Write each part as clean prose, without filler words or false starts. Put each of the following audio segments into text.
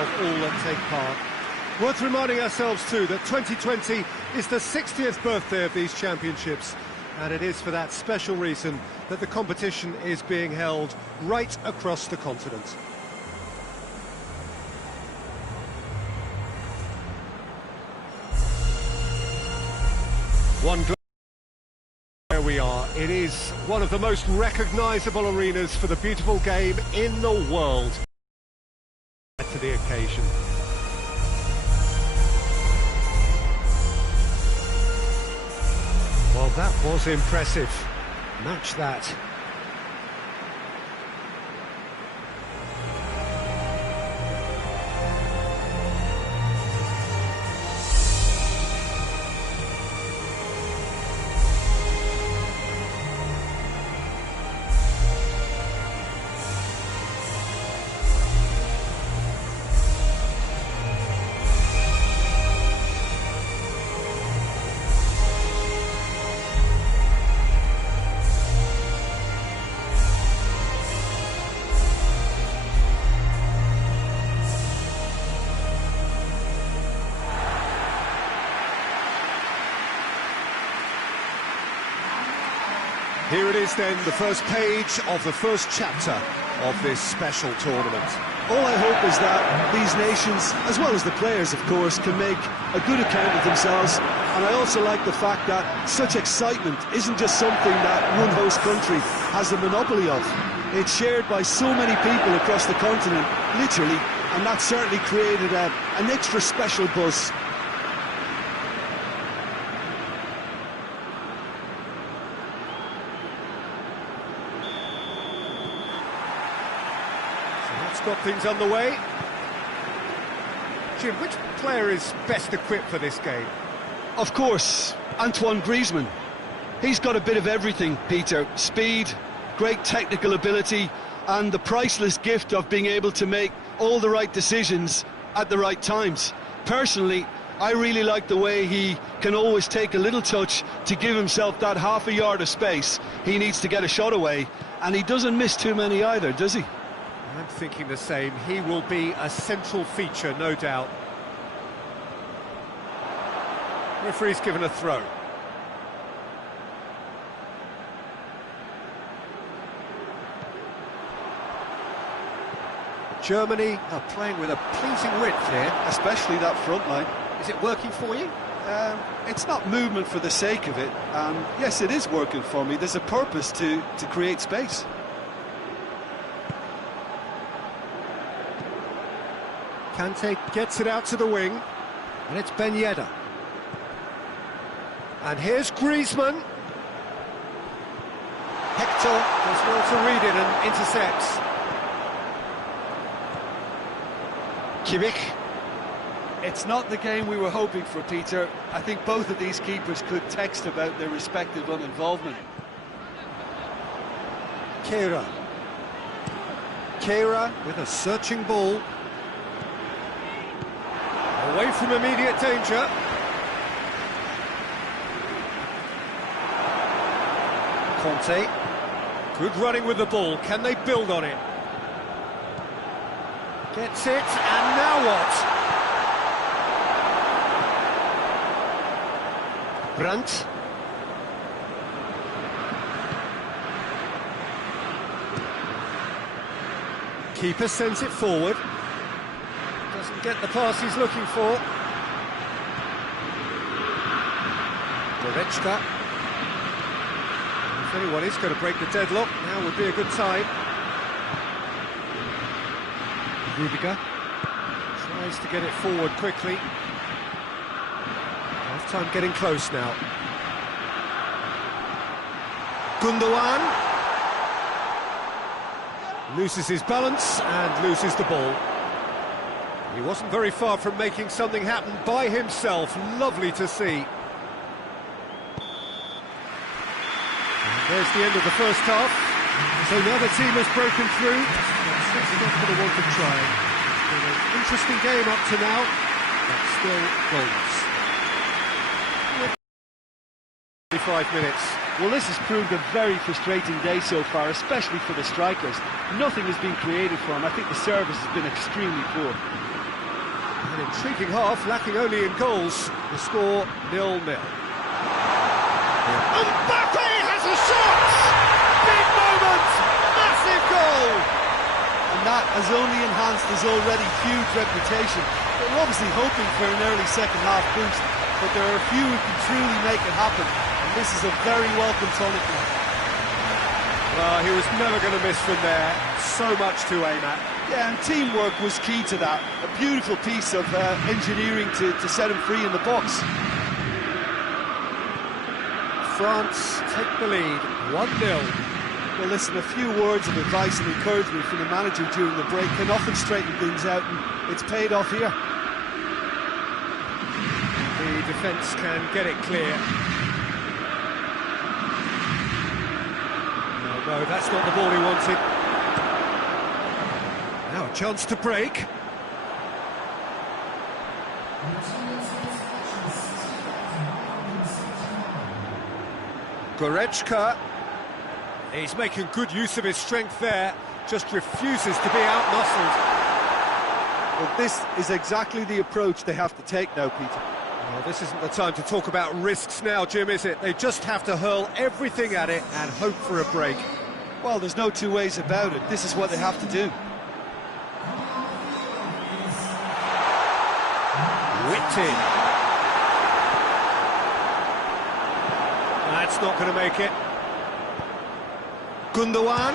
of all that take part. Worth reminding ourselves too that 2020 is the 60th birthday of these championships, and it is for that special reason that the competition is being held right across the continent. There we are. It is one of the most recognisable arenas for the beautiful game in the world. To the occasion. Well, that was impressive. Match that. Here it is then, the first page of the first chapter of this special tournament. All I hope is that these nations, as well as the players of course, can make a good account of themselves, and I also like the fact that such excitement isn't just something that one host country has a monopoly of. It's shared by so many people across the continent, literally, and that certainly created an extra special buzz. Got things underway. Jim, which player is best equipped for this game? Of course, Antoine Griezmann. He's got a bit of everything, Peter. Speed, great technical ability, and the priceless gift of being able to make all the right decisions at the right times. Personally, I really like the way he can always take a little touch to give himself that half a yard of space he needs to get a shot away, and he doesn't miss too many either, does he? I'm thinking the same. He will be a central feature, no doubt. Referee's given a throw. Germany are playing with a pleasing width here. Especially that front line. Is it working for you? It's not movement for the sake of it. Yes, it is working for me. There's a purpose to create space. Kante gets it out to the wing, and it's Ben Yedder. And here's Griezmann. Hector does well to read it and intercepts. Kimmich. It's not the game we were hoping for, Peter. I think both of these keepers could text about their respective uninvolvement. Kehrer. Kehrer with a searching ball. Away from immediate danger. Conte. Good running with the ball. Can they build on it? Gets it, and now what? Brandt. Keeper sends it forward. Doesn't get the pass he's looking for. Goretzka. If anyone is going to break the deadlock, now would be a good time. Rudiger tries to get it forward quickly. Half-time getting close now. Gundogan loses his balance and loses the ball. He wasn't very far from making something happen by himself. Lovely to see. And there's the end of the first half. So now the team has broken through. It's not going to want to try. It's been an interesting game up to now, but still goals. 25 minutes. Well, this has proved a very frustrating day so far, especially for the strikers. Nothing has been created for them. I think the service has been extremely poor. Intriguing half, lacking only in goals. The score 0-0. Mbappe has a shot! Big moment! Massive goal! And that has only enhanced his already huge reputation. They're obviously hoping for an early second-half boost, but there are a few who can truly make it happen, and this is a very welcome tonic now. Well, he was never going to miss from there. So much to aim at. Yeah, and teamwork was key to that. A beautiful piece of engineering to set him free in the box. France take the lead, 1-0. Well, listen, a few words of advice and encouragement from the manager during the break can often straighten things out, and it's paid off here. The defence can get it clear. No, that's not the ball he wanted. Now a chance to break. Goretzka. He's making good use of his strength there, just refuses to be out-muscled. Well, this is exactly the approach they have to take now, Peter. Well, this isn't the time to talk about risks now, Jim, is it? They just have to hurl everything at it and hope for a break. Well, there's no two ways about it. This is what they have to do. Whipped in. That's not going to make it. Gundogan.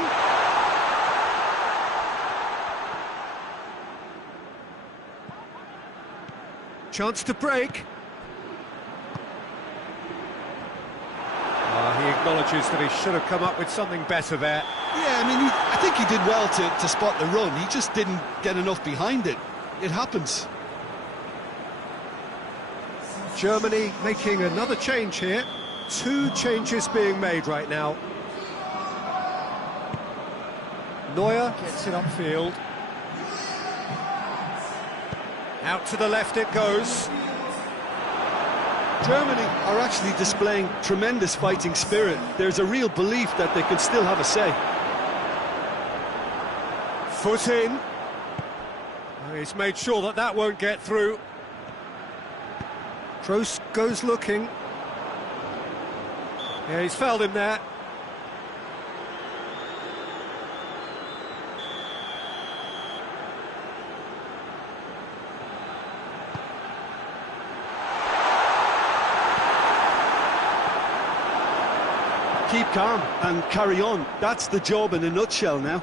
Chance to break. He acknowledges that he should have come up with something better there. Yeah, I mean, I think he did well to spot the run. He just didn't get enough behind it. It happens. Germany making another change here. 2 changes being made right now. Neuer gets it upfield. Out to the left it goes. Germany are actually displaying tremendous fighting spirit. There's a real belief that they can still have a say. Foot in. He's made sure that that won't get through. Kroos goes looking. Yeah, he's fouled him there. Keep calm and carry on. That's the job in a nutshell now.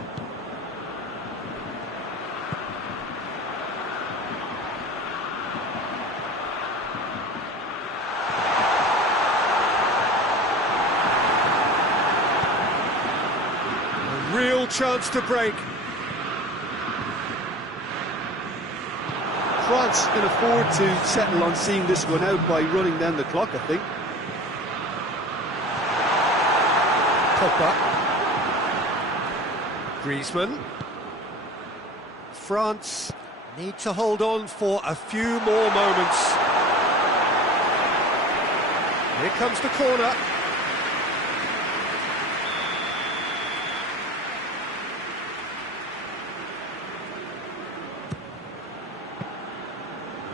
A real chance to break. France can afford to settle on seeing this one out by running down the clock, I think. Griezmann. France need to hold on for a few more moments. Here comes the corner.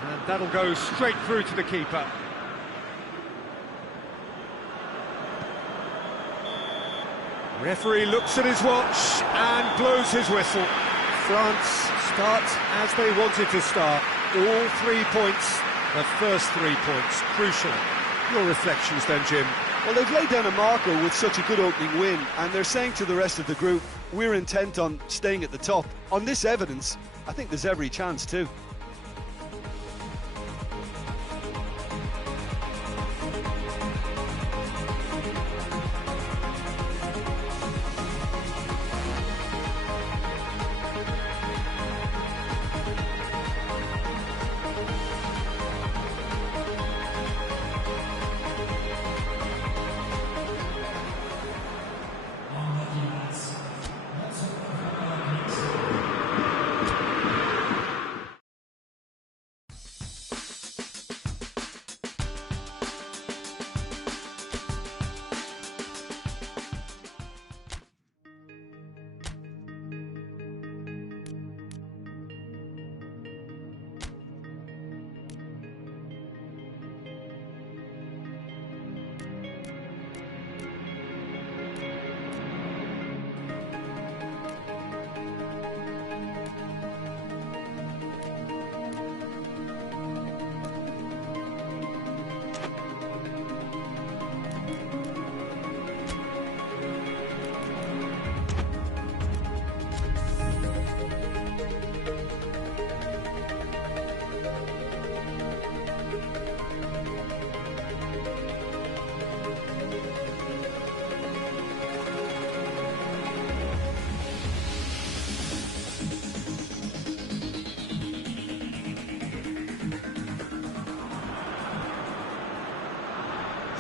And that'll go straight through to the keeper. Referee looks at his watch and blows his whistle. France starts as they wanted to start. All 3 points, the first 3 points, crucial. Your reflections then, Jim? Well, they've laid down a marker with such a good opening win, and they're saying to the rest of the group, we're intent on staying at the top. On this evidence, I think there's every chance too.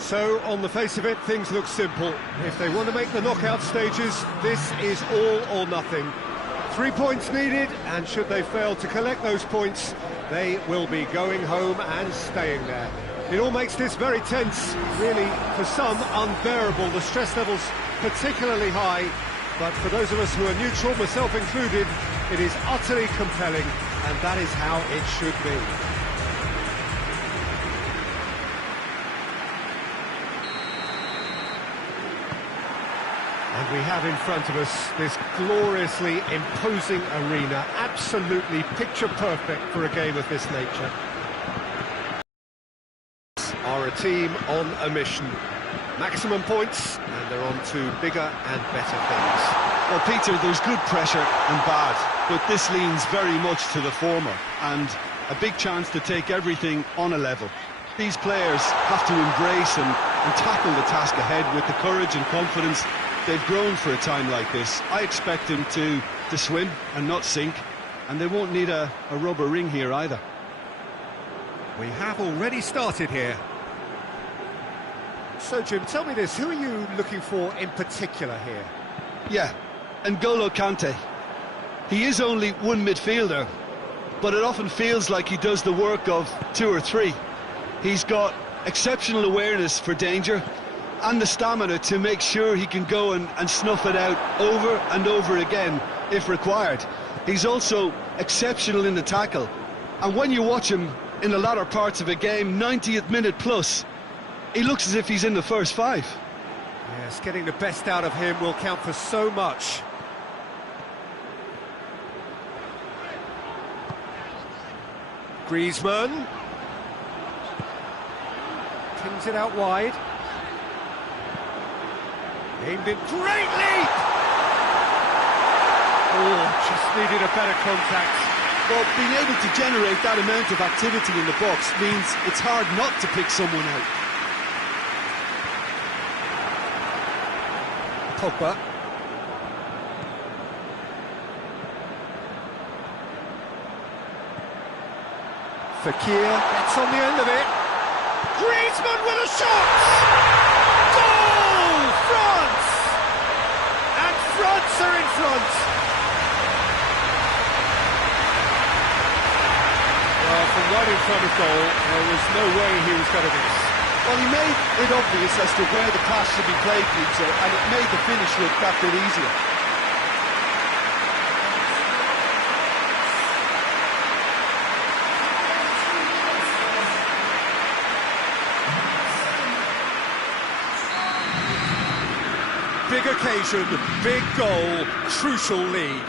So, on the face of it, things look simple. If they want to make the knockout stages, this is all or nothing. 3 points needed, and should they fail to collect those points, they will be going home and staying there. It all makes this very tense, really, for some, unbearable. The stress level's particularly high, but for those of us who are neutral, myself included, it is utterly compelling, and that is how it should be. And we have in front of us this gloriously imposing arena, absolutely picture perfect for a game of this nature. Are a team on a mission. Maximum points, and they're on to bigger and better things. Well, Peter, there's good pressure and bad, but this leans very much to the former, and a big chance to take everything on a level. These players have to embrace and tackle the task ahead with the courage and confidence they've grown for a time like this. I expect them to swim and not sink, and they won't need a rubber ring here either. We have already started here. So, Jim, tell me this, who are you looking for in particular here? Yeah, N'Golo Kante. He is only one midfielder, but it often feels like he does the work of two or three. He's got exceptional awareness for danger and the stamina to make sure he can go and snuff it out over and over again if required. He's also exceptional in the tackle, and when you watch him in the latter parts of a game, 90th minute plus, he looks as if he's in the first five. Yes, getting the best out of him will count for so much. Griezmann pins it out wide. Aimed it, great leap! Oh, just needed a better contact. Well, being able to generate that amount of activity in the box means it's hard not to pick someone out. Pogba. Fekir gets on the end of it. Griezmann with a shot! Goal! France! And France are in front. Well, from right in front of goal, there was no way he was going to miss. Well, he made it obvious as to where the pass should be played, Peter, and it made the finish look that bit easier. Big occasion, big goal, crucial lead.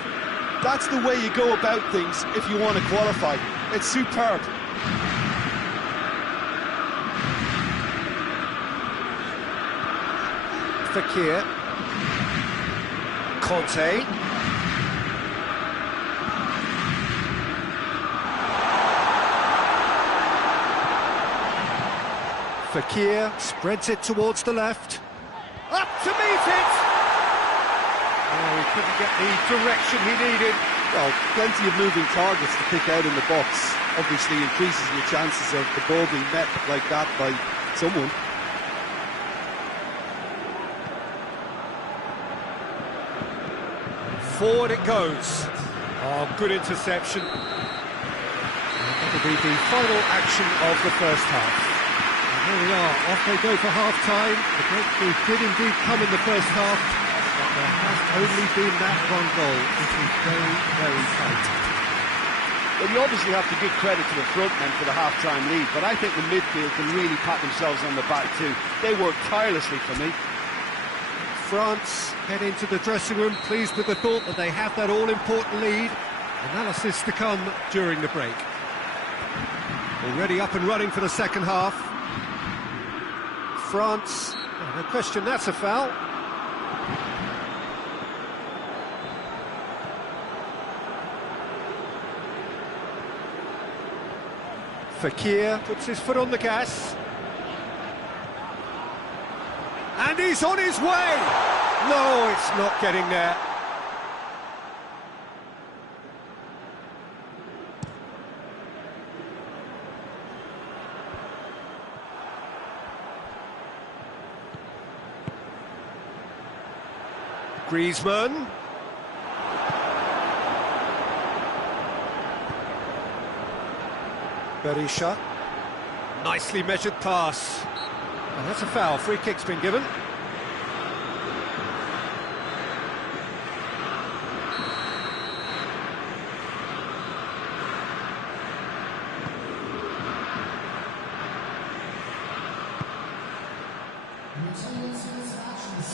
That's the way you go about things if you want to qualify. It's superb. Fekir. Conte. Fekir spreads it towards the left. Up to meet it! Oh, he couldn't get the direction he needed. Well, plenty of moving targets to pick out in the box. Obviously increases your chances of the ball being met like that by someone. Forward it goes. Oh, good interception. And that'll be the final action of the first half. And here we are, off they go for half-time. The breakthrough did indeed come in the first half, but there has only been that one goal. It is very, very tight. Well, you obviously have to give credit to the front men for the half-time lead, but I think the midfield can really pat themselves on the back too. They worked tirelessly for me. France head into the dressing room, pleased with the thought that they have that all-important lead. Analysis to come during the break. Already up and running for the second half. France, no question, that's a foul. Fekir puts his foot on the gas. And he's on his way! No, it's not getting there. Griezmann. Berisha. Nicely measured pass. And that's a foul. Free kick's been given.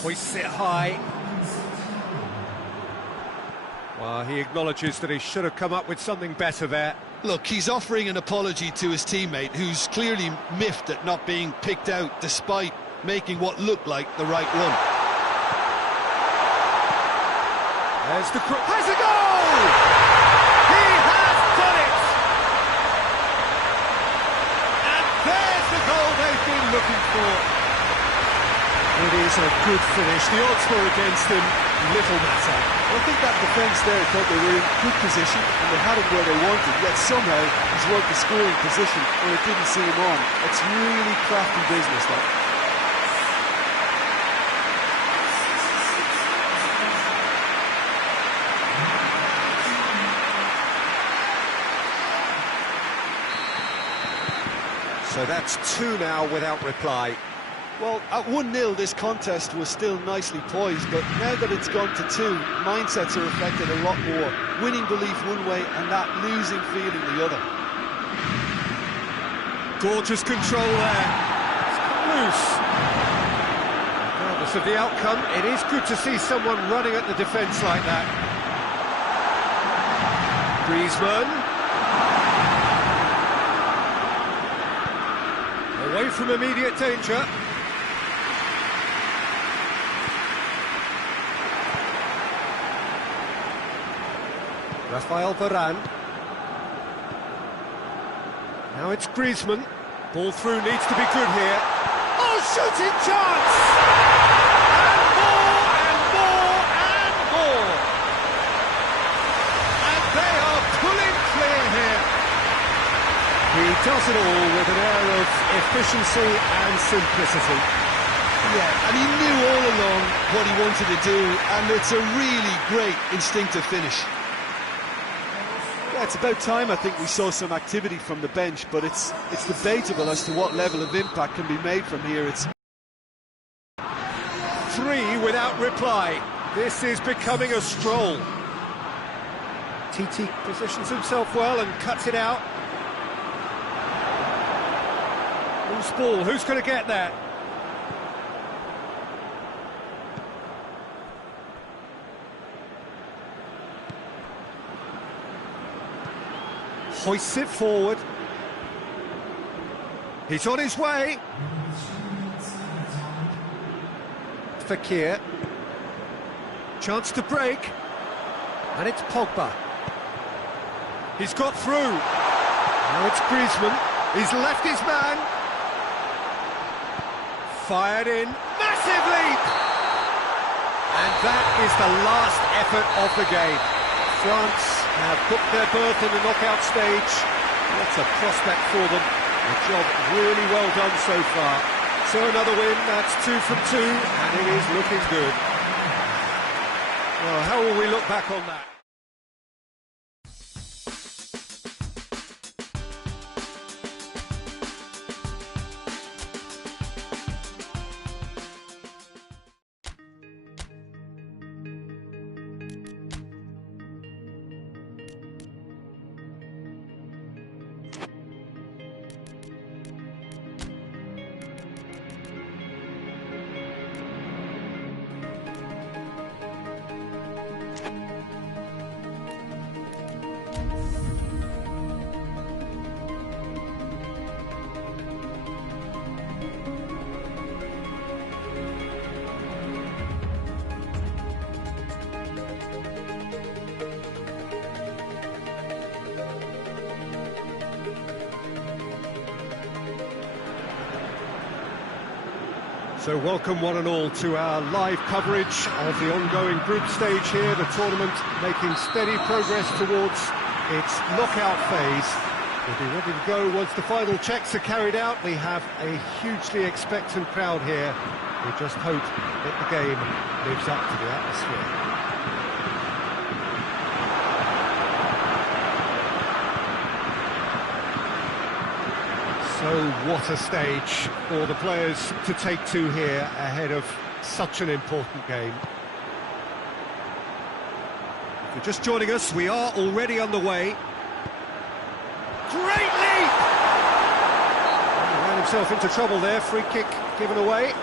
Hoists it high. Well, he acknowledges that he should have come up with something better there. Look, he's offering an apology to his teammate, who's clearly miffed at not being picked out despite making what looked like the right run. There's the cross. Has a goal! He has done it! And there's the goal they've been looking for. It is a good finish. The odds were against him. Little matter. I think that defence there thought they were in good position and they had him where they wanted, yet somehow he's worked the scoring position and it didn't see him on. It's really crafty business, that. So that's 2 now without reply. Well, at 1-0 this contest was still nicely poised, but now that it's gone to 2, mindsets are affected a lot more. Winning belief one way and that losing feeling the other. Gorgeous control there. It's loose. Regardless of the outcome, it is good to see someone running at the defence like that. Griezmann. Away from immediate danger. Rafael Varane. Now it's Griezmann. Ball through needs to be good here. Oh, shooting chance! And more, and more, and more! And they are pulling clear here. He does it all with an air of efficiency and simplicity. Yeah, and he knew all along what he wanted to do, and it's a really great instinctive finish. Yeah, it's about time I think we saw some activity from the bench, but it's debatable as to what level of impact can be made from here. It's 3 without reply. This is becoming a stroll. TT positions himself well and cuts it out. Loose ball, who's going to get that? Hoists it forward. He's on his way. Fekir. Chance to break. And it's Pogba. He's got through. Now it's Griezmann. He's left his man. Fired in. Massive leap! And that is the last effort of the game. France have booked their berth in the knockout stage. What a prospect for them. A job really well done so far. So another win, that's 2 from 2, and it is looking good. Well, how will we look back on that? So welcome one and all to our live coverage of the ongoing group stage here, the tournament making steady progress towards its knockout phase. We'll be ready to go once the final checks are carried out. We have a hugely expectant crowd here We just hope that the game lives up to the atmosphere. So what a stage for the players to take to here ahead of such an important game. If you're just joining us, we are already underway. Great leap! He ran himself into trouble there, free kick given away.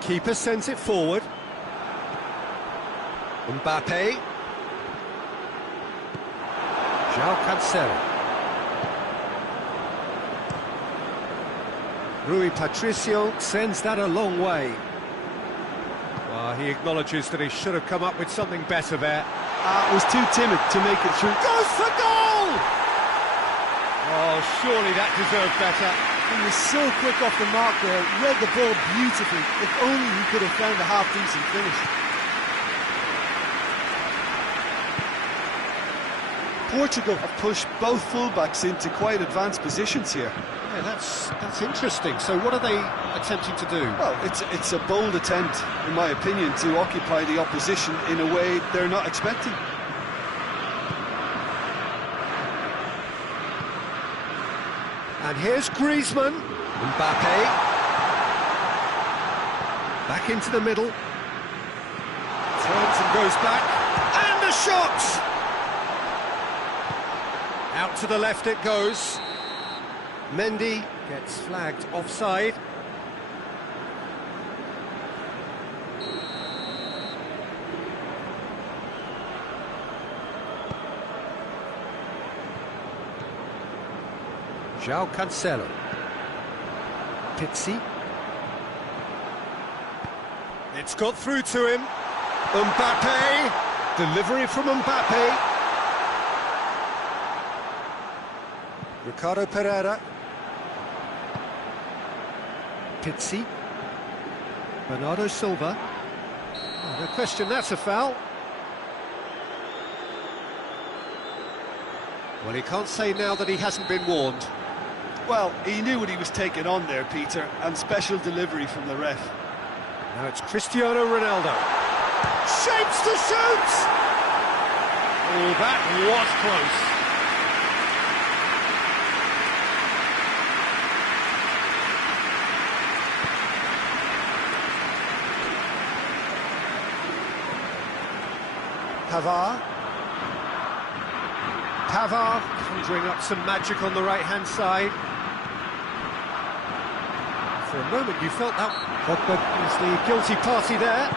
Keeper sends it forward. Mbappe. João Cancelo. Rui Patricio sends that a long way. Well, he acknowledges that he should have come up with something better there. Was too timid to make it through. Goes for goal! Oh, surely that deserved better. He was so quick off the mark there, read the ball beautifully. If only he could have found a half-decent finish. Portugal have pushed both fullbacks into quite advanced positions here. Yeah, that's interesting. So what are they attempting to do? Well, it's a bold attempt, in my opinion, to occupy the opposition in a way they're not expecting. And here's Griezmann. Mbappe. Back into the middle. Turns and goes back. And the shot! Out to the left it goes. Mendy gets flagged offside. João Cancelo. Pizzi. It's got through to him. Mbappe. Delivery from Mbappe. Ricardo Pereira. Pizzi. Bernardo Silva. Oh, no question, that's a foul. Well, he can't say now that he hasn't been warned. Well, he knew what he was taking on there, Peter, and special delivery from the ref. Now it's Cristiano Ronaldo. Shapes to shoot! Oh, that was close. Pavard conjuring up some magic on the right-hand side. For a moment you felt that Pogba is the guilty party there.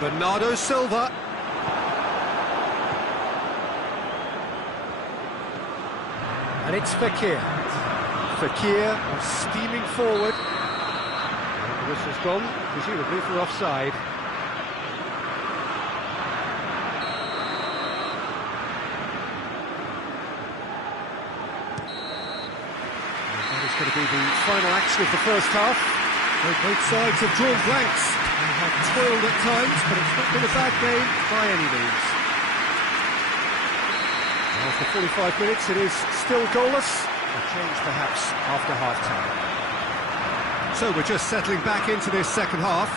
Bernardo Silva. And it's Fekir. Fekir steaming forward. And the whistle's gone, presumably for offside. Going to be the final action of the first half. Both sides have drawn blanks. They have toiled at times, but it's not been a bad game by any means. After 45 minutes, it is still goalless. A change perhaps after half-time. So we're just settling back into this second half.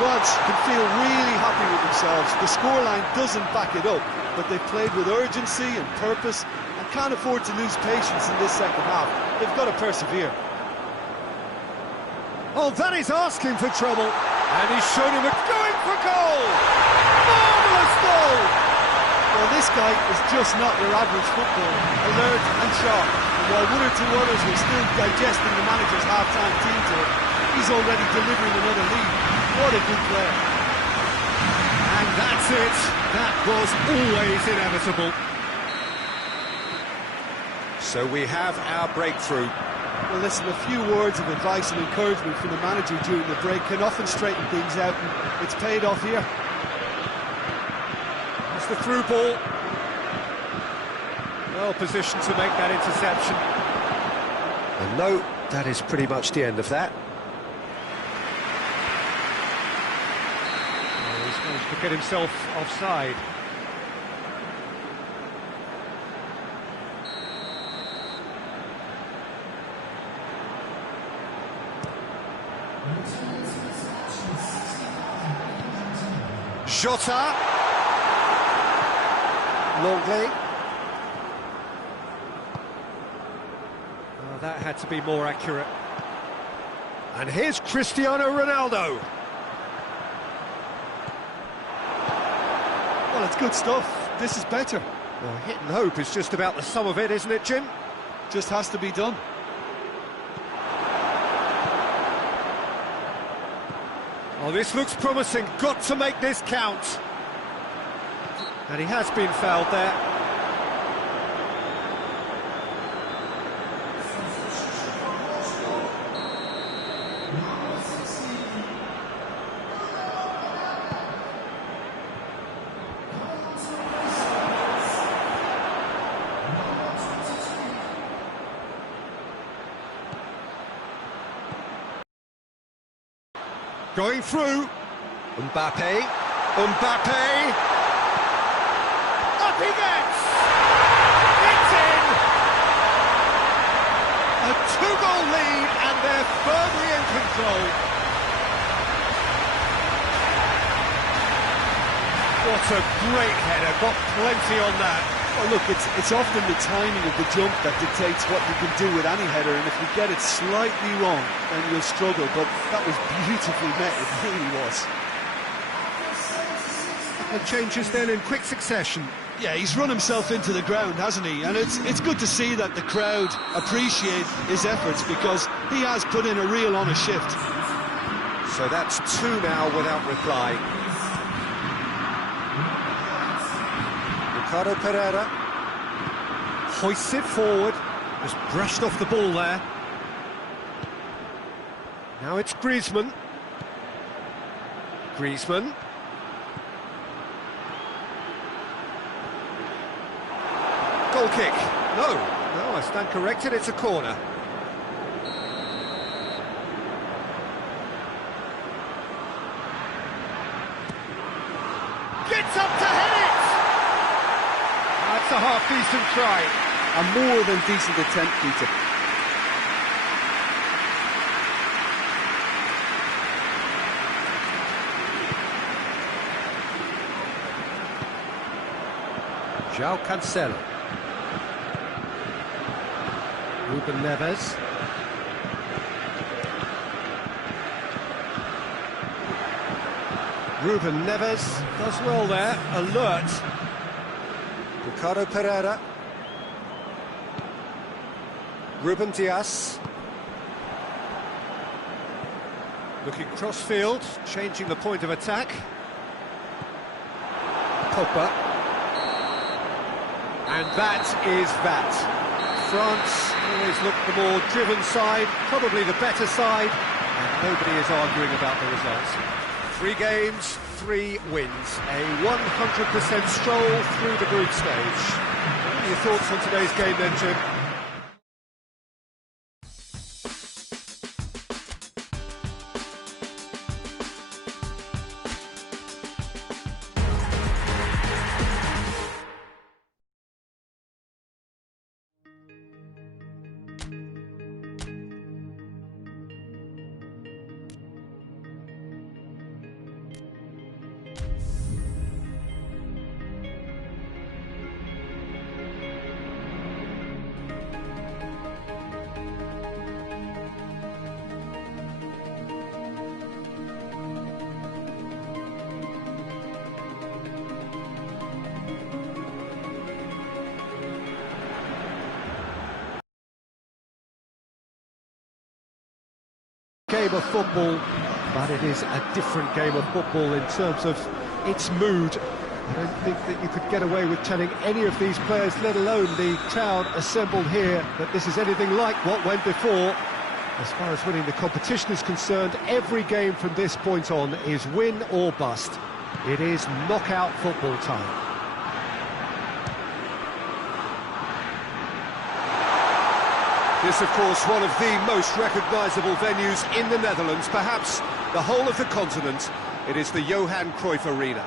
France can feel really happy with themselves. The scoreline doesn't back it up, but they've played with urgency and purpose. Can't afford to lose patience in this second half. They've got to persevere. Oh, that is asking for trouble. And he's shown him going for goal. Marvellous goal. Well, this guy is just not your average footballer. Alert and sharp. And while one or two others were still digesting the manager's half-time team talk, he's already delivering another lead. What a good player. And that's it. That was always inevitable. So we have our breakthrough. Well, listen, a few words of advice and encouragement from the manager during the break can often straighten things out, and it's paid off here. It's the through ball. Well positioned to make that interception. And no, that is pretty much the end of that. Managed to get himself offside. Jota. Longley. Oh, that had to be more accurate. And here's Cristiano Ronaldo. Well, it's good stuff. This is better. Well, hit and hope is just about the sum of it, isn't it, Jim? Just has to be done. Oh, this looks promising. Got to make this count. And he has been fouled there. Going through. Mbappe. Mbappe. Up he gets! It's in! A two-goal lead and they're firmly in control. What a great header, got plenty on that. Well, look, it's often the timing of the jump that dictates what you can do with any header, and if you get it slightly wrong, then you'll struggle, but that was beautifully met, it really was. The changes then in quick succession. Yeah, he's run himself into the ground, hasn't he? And it's good to see that the crowd appreciate his efforts, because he has put in a real honest shift. So that's two now without reply. Ricardo Pereira hoists it forward, just brushed off the ball there. Now it's Griezmann. Griezmann. Goal kick. No, I stand corrected, it's a corner. Gets up to head it! That's a half-decent try. A more than decent attempt, Peter. João Cancelo. Ruben Neves. Ruben Neves does well there, alert. Ricardo Pereira. Ruben Dias. Looking cross-field, changing the point of attack. Pogba. And that is that. France always look the more driven side, probably the better side, and nobody is arguing about the results. 3 games, 3 wins, a 100% stroll through the group stage. What are your thoughts on today's game then, Jim? Game of football, but it is a different game of football in terms of its mood. I don't think that you could get away with telling any of these players, let alone the crowd assembled here, that this is anything like what went before. As far as winning the competition is concerned, every game from this point on is win or bust. It is knockout football time. This, of course, one of the most recognisable venues in the Netherlands, perhaps the whole of the continent. It is the Johan Cruyff Arena.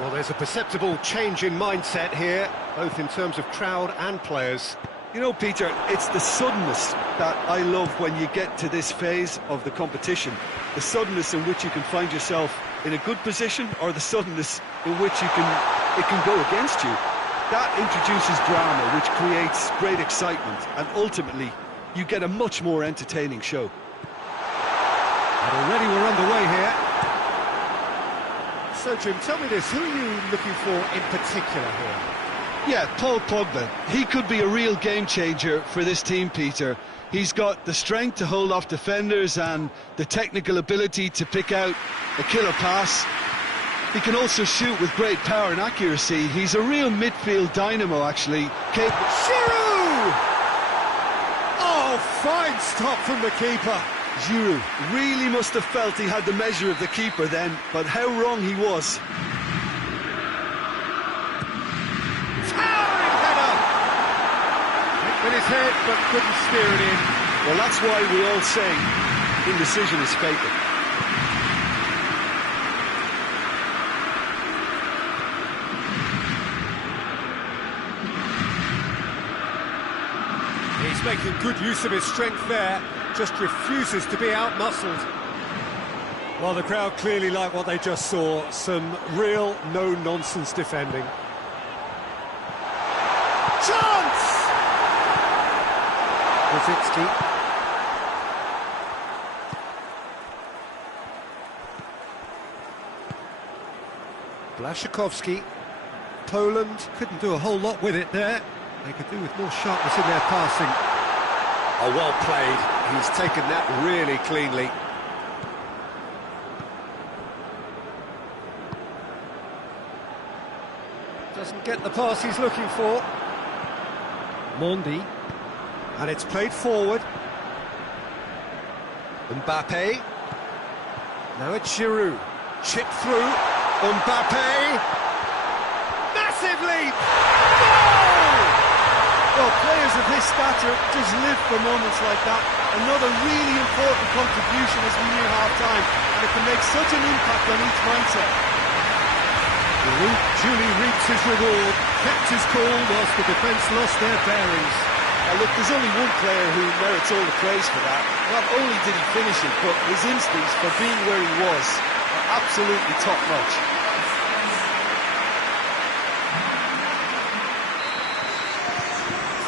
Well, there's a perceptible change in mindset here, both in terms of crowd and players. You know, Peter, it's the suddenness that I love when you get to this phase of the competition. The suddenness in which you can find yourself in a good position, or the suddenness in which it can go against you. That introduces drama, which creates great excitement, and ultimately you get a much more entertaining show. And already we're underway here. So, Jim, tell me this, who are you looking for in particular here? Yeah, Paul Pogba. He could be a real game changer for this team, Peter. He's got the strength to hold off defenders and the technical ability to pick out a killer pass. He can also shoot with great power and accuracy. He's a real midfield dynamo, actually. Giroud! Oh, fine stop from the keeper. Giroud really must have felt he had the measure of the keeper then, but how wrong he was. Towering header! With his head, but couldn't steer it in. Well, that's why we all say indecision is fatal. He's making good use of his strength there, just refuses to be out-muscled. Well, the crowd clearly like what they just saw, some real no-nonsense defending. Chance! Rosicki. Blaszczykowski. Poland couldn't do a whole lot with it there. They could do with more sharpness in their passing. Oh, well played. He's taken that really cleanly. Doesn't get the pass he's looking for. Mondi. And it's played forward. Mbappe. Now it's Giroud. Chip through. Mbappe. Massive leap! Goal! Well, players of his stature just live for moments like that. Another really important contribution as we near half-time, and it can make such an impact on each mindset. Giroud duly reaps his reward, kept his cool whilst the defence lost their bearings. Now look, there's only one player who merits all the praise for that. Not only did he finish it, but his instincts for being where he was are absolutely top-notch.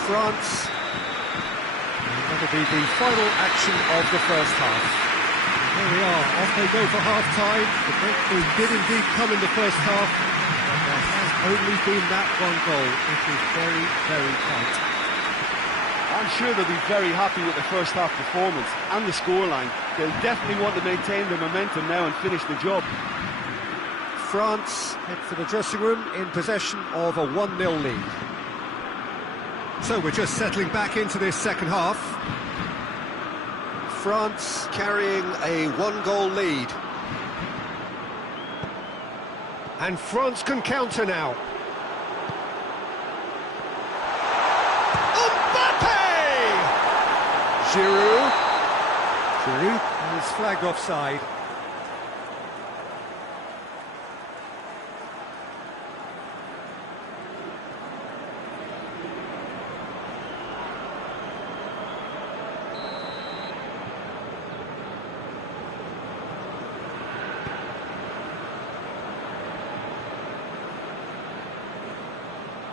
France. And that'll be the final action of the first half. And there we are, off they go for half-time. The breakthrough did indeed come in the first half, but there has only been that one goal. It is very, very tight. I'm sure they'll be very happy with the first half performance and the scoreline. They'll definitely want to maintain the momentum now and finish the job. France head for the dressing room in possession of a 1-0 lead. So we're just settling back into this second half. France carrying a 1-goal lead. And France can counter now. Giroud. Giroud is flagged offside.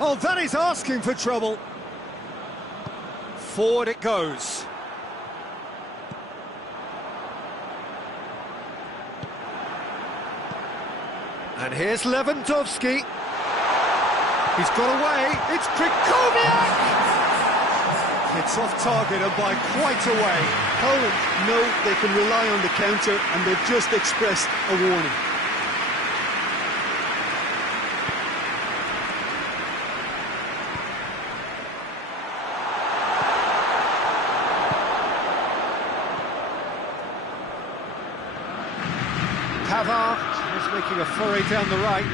Oh, that is asking for trouble. Forward it goes. And here's Lewandowski. He's got away. It's Krychowiak! It's off target and by quite a way. Poland know they can rely on the counter, and they've just expressed a warning. Pavard is making a foray down the right.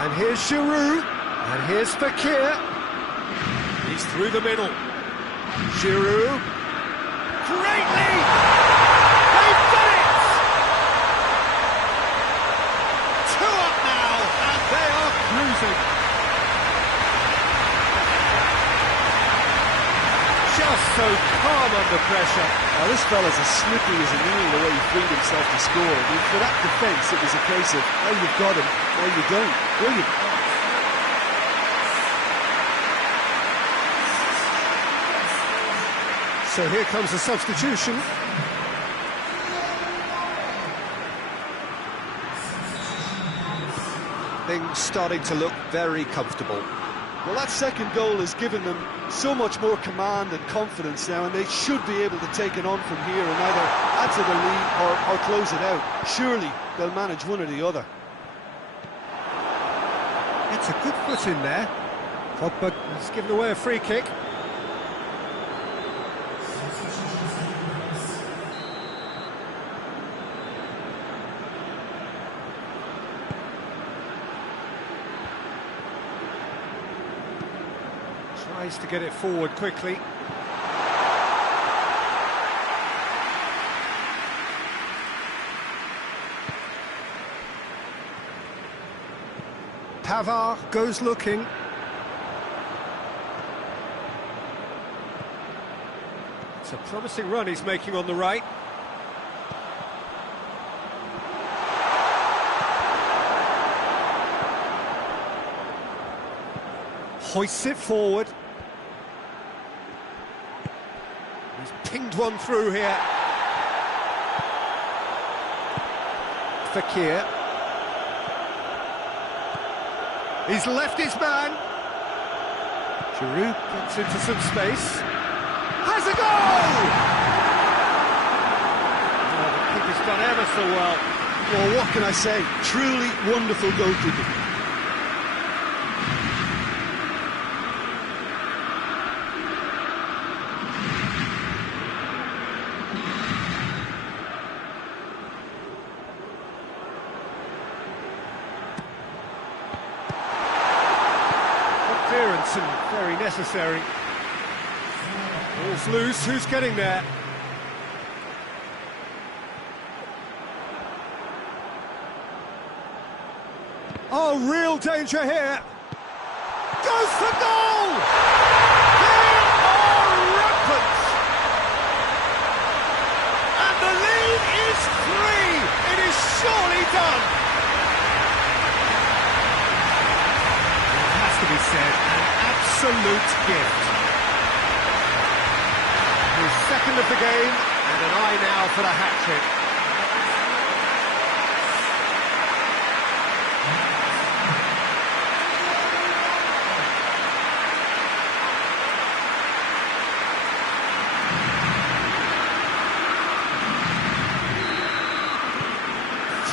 And here's Giroud. And here's Fekir. He's through the middle. Giroud. Great lead! They've done it! just so calm under pressure. Now, this fella's as slippery as a needle the way he freed himself to score. I mean, for that defence, it was a case of, well, you've got him, or you don't. Brilliant. So here comes the substitution. Things starting to look very comfortable. Well, that second goal has given them so much more command and confidence now, and they should be able to take it on from here and either add to the lead or close it out. Surely they'll manage one or the other. It's a good foot in there. But he's given away a free kick. Tries to get it forward quickly. Pavard goes looking. It's a promising run he's making on the right. Hoists it forward. He's pinged one through here. Fekir. He's left his man. Giroud gets into some space. Has a goal! Oh, the keeper's done ever so well. Well, what can I say? Truly wonderful goalkeeping. Clearance and very necessary. Ball's loose, who's getting there? Oh, real danger here. Goes for goal! They are rampant! And the lead is 3! It is surely done! To be said, an absolute gift. His second of the game, and an eye now for the hat-trick.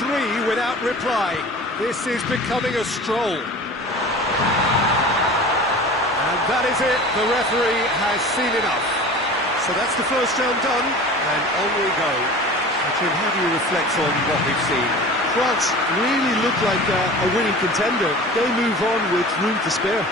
Three without reply. This is becoming a stroll. That is it, the referee has seen enough. So that's the first round done, and on we go. Jim, how do you reflect on what we've seen? France really look like a winning contender. They move on with room to spare.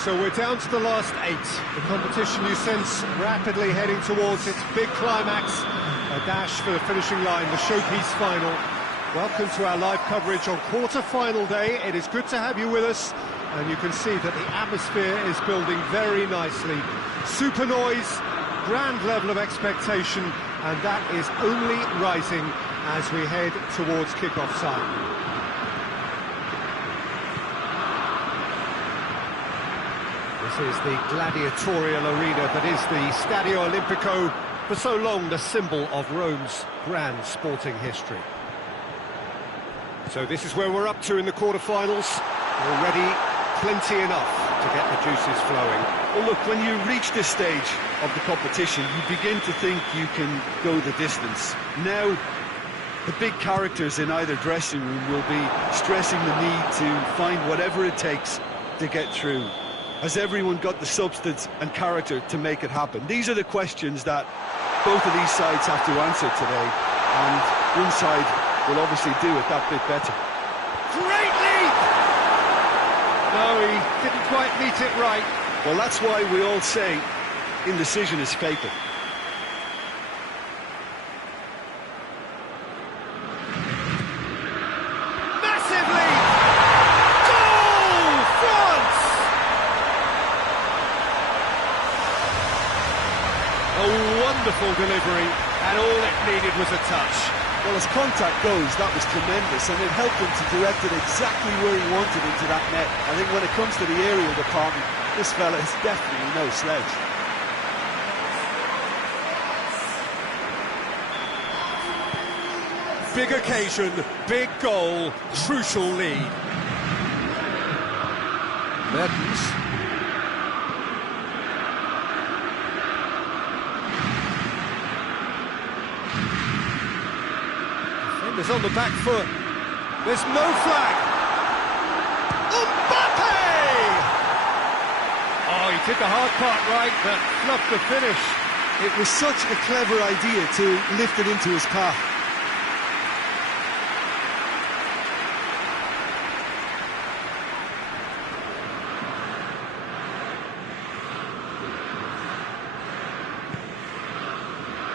So we're down to the last 8. The competition, you sense, rapidly heading towards its big climax. A dash for the finishing line, the showpiece final. Welcome to our live coverage on quarter-final day. It is good to have you with us, and you can see that the atmosphere is building very nicely. Super noise, grand level of expectation, and that is only rising as we head towards kick-off time. This is the gladiatorial arena that is the Stadio Olimpico, for so long the symbol of Rome's grand sporting history. So this is where we're up to in the quarter-finals. Already plenty enough to get the juices flowing. Well, look, when you reach this stage of the competition, you begin to think you can go the distance. Now, the big characters in either dressing room will be stressing the need to find whatever it takes to get through. Has everyone got the substance and character to make it happen? These are the questions that both of these sides have to answer today, and one side will obviously do it that bit better. Great leap! No, he didn't quite meet it right. Well, that's why we all say indecision is fatal. Massive leap! Goal! France! A wonderful delivery, and all it needed was a touch. Well, as contact goes, that was tremendous, and it helped him to direct it exactly where he wanted into that net. I think when it comes to the aerial department, this fella is definitely no sledge. Big occasion, big goal, crucial lead. Mertens. Defenders on the back foot. There's no flag. Mbappe! Oh, he did the hard part right, but fluffed the finish. It was such a clever idea to lift it into his path.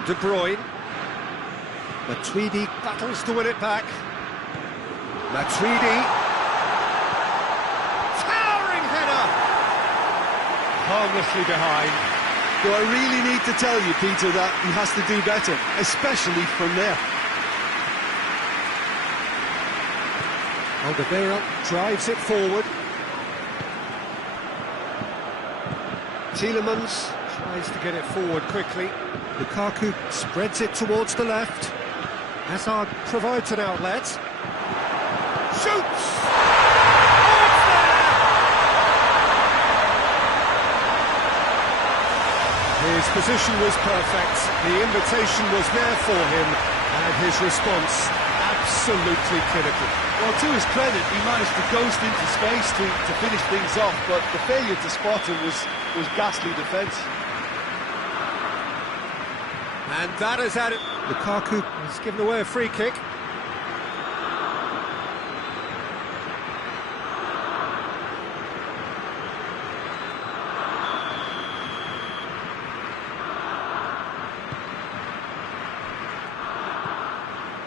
De Bruyne. Matuidi battles to win it back. Matuidi. Towering header! Harmlessly behind. Do I really need to tell you, Peter, that he has to do better, especially from there? Alderweireld drives it forward. Tielemans tries to get it forward quickly. Lukaku spreads it towards the left. Hazard provides an outlet. Shoots! Oh, it's there! His position was perfect. The invitation was there for him, and his response absolutely clinical. Well, to his credit, he managed to ghost into space to finish things off, but the failure to spot him was ghastly defence. And that has added... Lukaku has given away a free kick.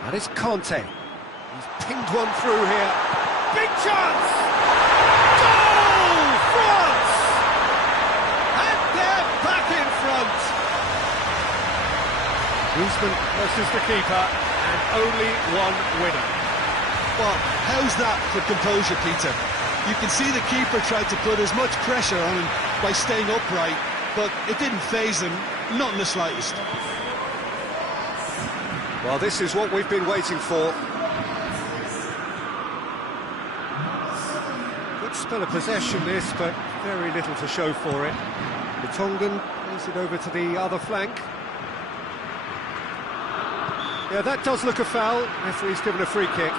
That is Conte. He's pinged one through here. Big chance! Goal! France! And they're back in front. Griezmann versus the keeper, and only one winner. Well, how's that for composure, Peter? You can see the keeper tried to put as much pressure on him by staying upright, but it didn't faze him, not in the slightest. Well, this is what we've been waiting for. Good spell of possession, this, but very little to show for it. The Tongan plays it over to the other flank. Yeah, that does look a foul. Referee's given a free kick.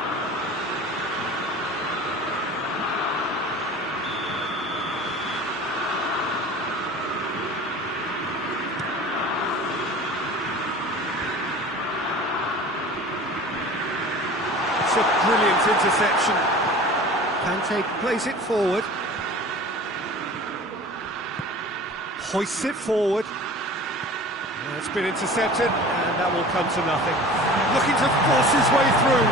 It's a brilliant interception. Kante plays it forward. Hoists it forward. It's been intercepted, and that will come to nothing. Looking to force his way through.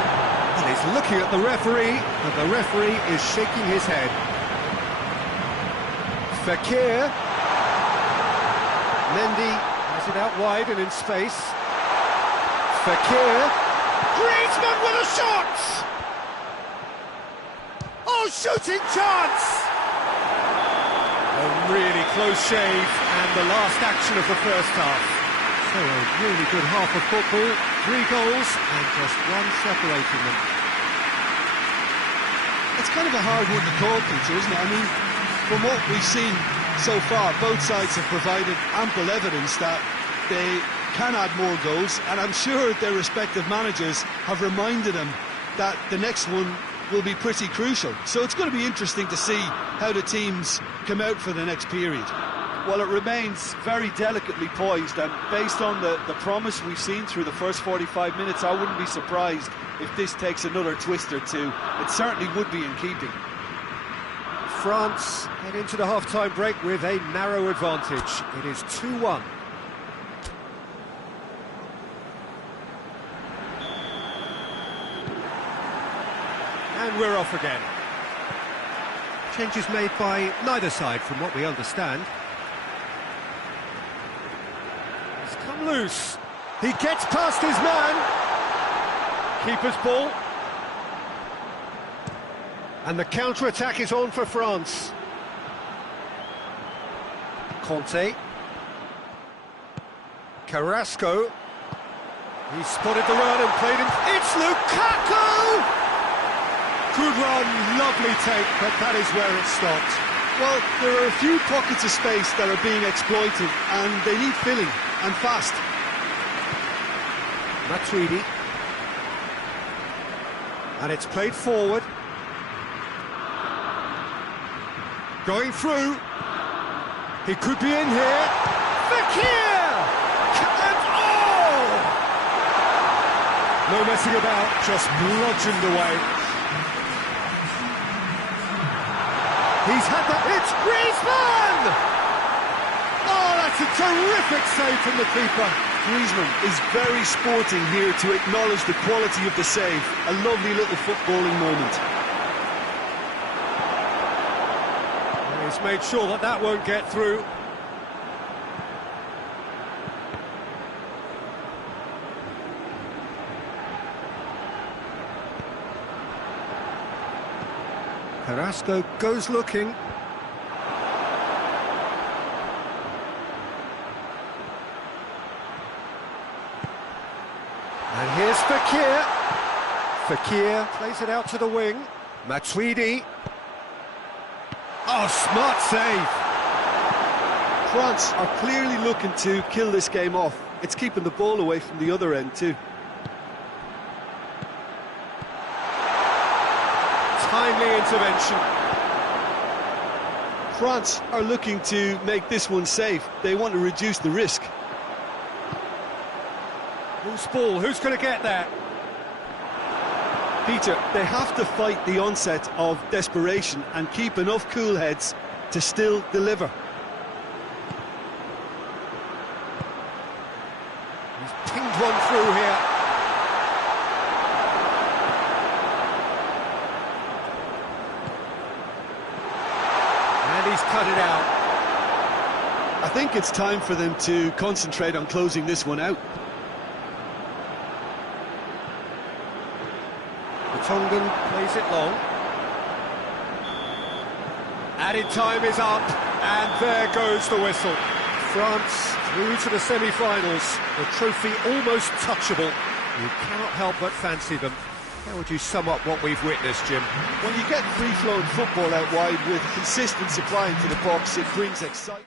And he's looking at the referee, and the referee is shaking his head. Fekir. Mendy has it out wide and in space. Fekir. Griezmann with a shot! Oh, shooting chance! A really close shave, and the last action of the first half. So a really good half of football, 3 goals, and just one separating them. It's kind of a hard one to call, Peter, isn't it? I mean, from what we've seen so far, both sides have provided ample evidence that they can add more goals, and I'm sure their respective managers have reminded them that the next one will be pretty crucial. So it's going to be interesting to see how the teams come out for the next period. Well, it remains very delicately poised, and based on the promise we've seen through the first 45 minutes, I wouldn't be surprised if this takes another twist or two. It certainly would be in keeping. France head into the half-time break with a narrow advantage. It is 2-1. And we're off again. Changes made by neither side from what we understand. He's come loose. He gets past his man. Keeper's ball. And the counter-attack is on for France. Conte. Carrasco. He spotted the run and played him. It's Lukaku! Good run, lovely take, but that is where it stopped. Well, there are a few pockets of space that are being exploited, and they need filling, and fast. Matuidi. And it's played forward. Going through. He could be in here. Fekir! And oh! No messing about, just bludgeoned away. He's had that. It's Griezmann! Oh, that's a terrific save from the keeper. Griezmann is very sporting here to acknowledge the quality of the save. A lovely little footballing moment. He's made sure that that won't get through. Carrasco goes looking. And here's Fekir. Fekir plays it out to the wing. Matuidi. Oh, smart save. France are clearly looking to kill this game off. It's keeping the ball away from the other end too. Timely intervention. France are looking to make this one safe. They want to reduce the risk. Loose ball, who's going to get that? Peter, they have to fight the onset of desperation and keep enough cool heads to still deliver. He's pinged one through here. He's cut it out. I think it's time for them to concentrate on closing this one out. The Tongan plays it long. Added time is up, and there goes the whistle. France through to the semi-finals. The trophy almost touchable. You cannot help but fancy them. How would you sum up what we've witnessed, Jim? When you get free-flowing football out wide with consistent supply into the box, it brings excitement.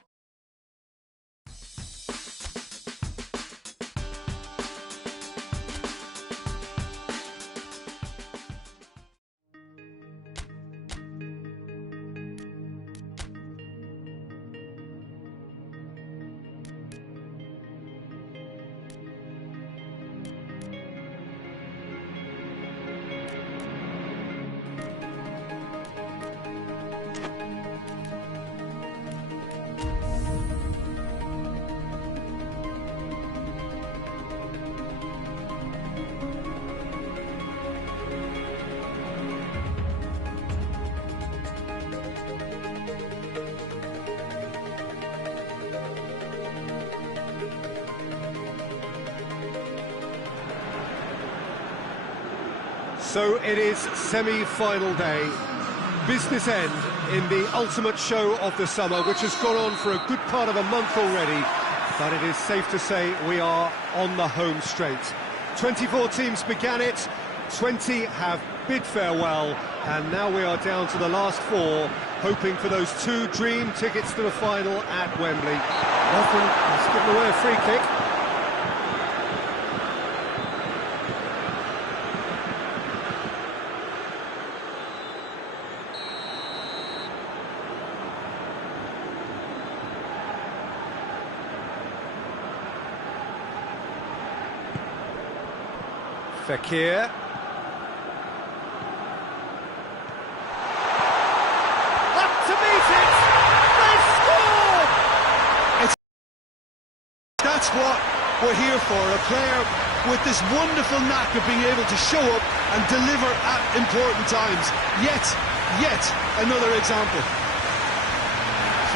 So it is semi-final day, business end in the ultimate show of the summer, which has gone on for a good part of a month already, but it is safe to say we are on the home straight. 24 teams began it, 20 have bid farewell, and now we are down to the last 4, hoping for those 2 dream tickets to the final at Wembley. Nothing, he's given away a free kick. Fekir. Up to meet it! They score! That's what we're here for, a player with this wonderful knack of being able to show up and deliver at important times. Yet another example.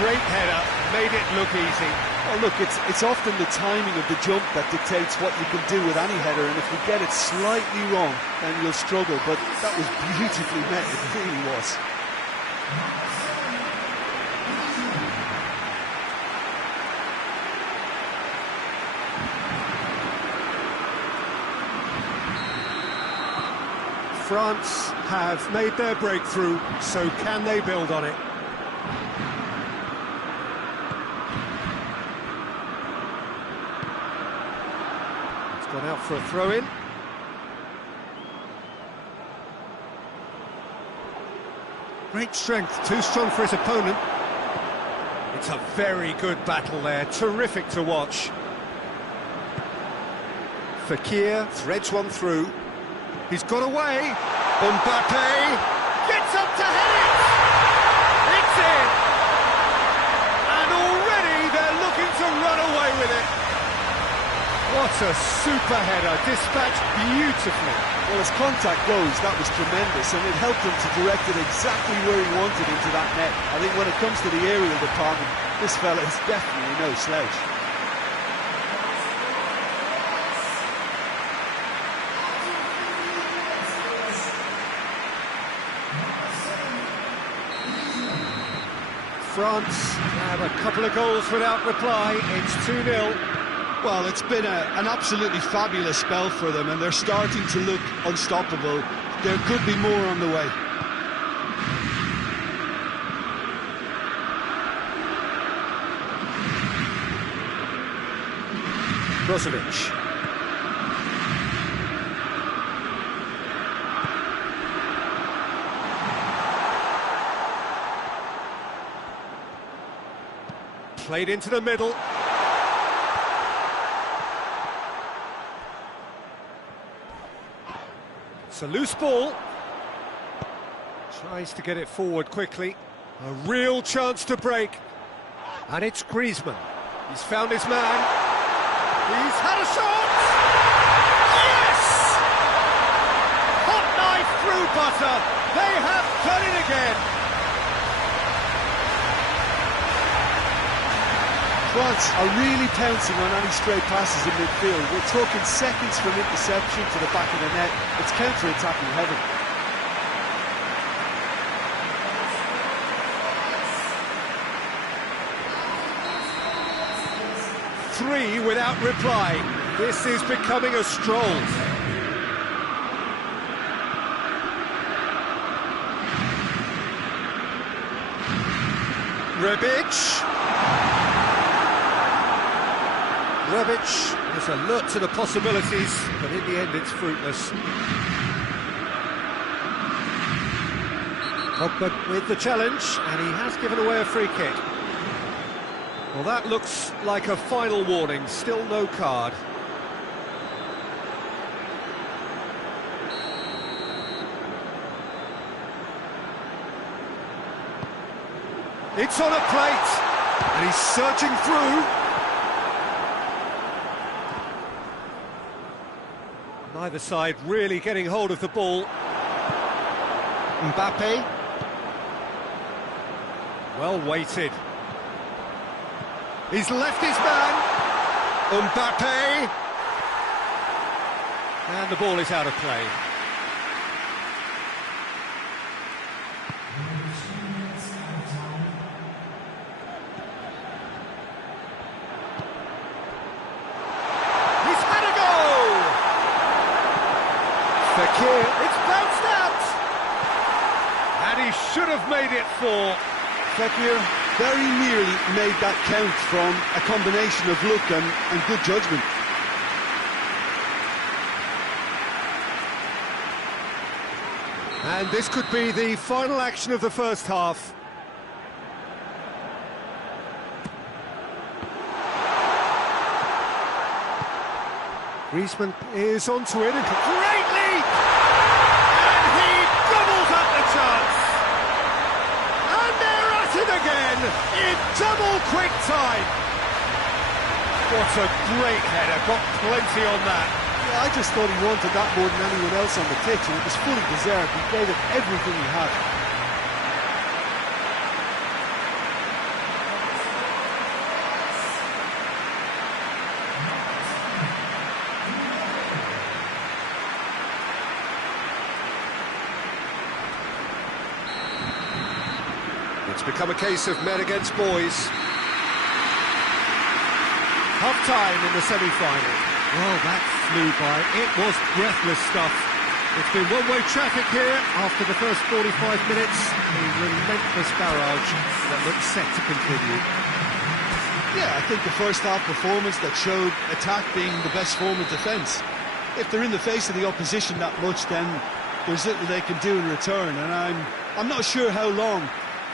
Great header, made it look easy. Well, look, it's often the timing of the jump that dictates what you can do with any header, and if you get it slightly wrong, then you'll struggle, but that was beautifully met, it really was. France have made their breakthrough, so can they build on it? Gone out for a throw-in. Great strength, too strong for his opponent. It's a very good battle there, terrific to watch. Fekir threads one through. He's got away. Mbappe gets up to head it! It's in! And already they're looking to run away with it. What a super header, dispatched beautifully. Well, as contact goes, that was tremendous, and it helped him to direct it exactly where he wanted into that net. I think when it comes to the aerial department, this fella is definitely no slouch. France have a couple of goals without reply. It's 2-0. Well, it's been an absolutely fabulous spell for them, and they're starting to look unstoppable. There could be more on the way. Brozovic. Played into the middle. It's a loose ball. Tries to get it forward quickly. A real chance to break. And it's Griezmann. He's found his man. He's had a shot! Yes! Hot knife through butter. They have done it again. France are really pouncing on any stray passes in midfield. We're talking seconds from interception to the back of the net. It's counter-attacking heaven. Three without reply. This is becoming a stroll. Rebic is alert to the possibilities, but in the end it's fruitless. Pogba with the challenge, and he has given away a free kick. Well, that looks like a final warning, still no card. It's on a plate, and he's surging through. Neither side really getting hold of the ball. Mbappe. Well weighted. He's left his man. Mbappe. And the ball is out of play. Fekir, it's bounced out! And he should have made it 4. Fekir very nearly made that count from a combination of luck and good judgment. And this could be the final action of the first half. Griezmann is onto it, and great leap! And he doubles up the chance! And they're at it again, in double quick time! What a great header, got plenty on that. Yeah, I just thought he wanted that more than anyone else on the pitch, and it was fully deserved. He gave it everything he had. It's become a case of men against boys. Half-time in the semi-final. Well, that flew by. It was breathless stuff. It's been one-way traffic here after the first 45 minutes. A relentless barrage that looks set to continue. Yeah, I think the first half performance that showed attack being the best form of defence. If they're in the face of the opposition that much, then there's little they can do in return, and I'm not sure how long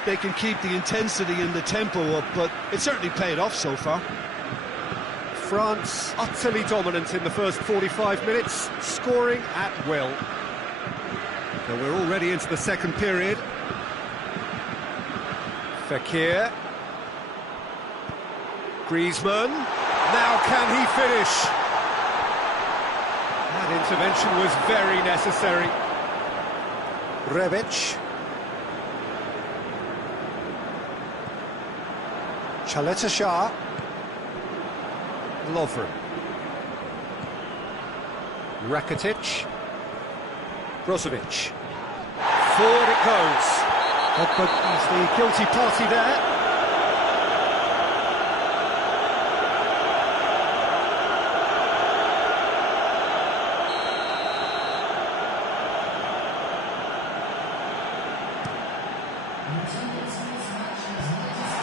they can keep the intensity and the tempo up, but it certainly paid off so far. France utterly dominant in the first 45 minutes, scoring at will. So we're already into the second period. Fekir. Griezmann. Now can he finish? That intervention was very necessary. Rebic. Chaleta-Shah. Lovren. Rakitic. Brozovic. Forward it goes. Pogba is the guilty party there.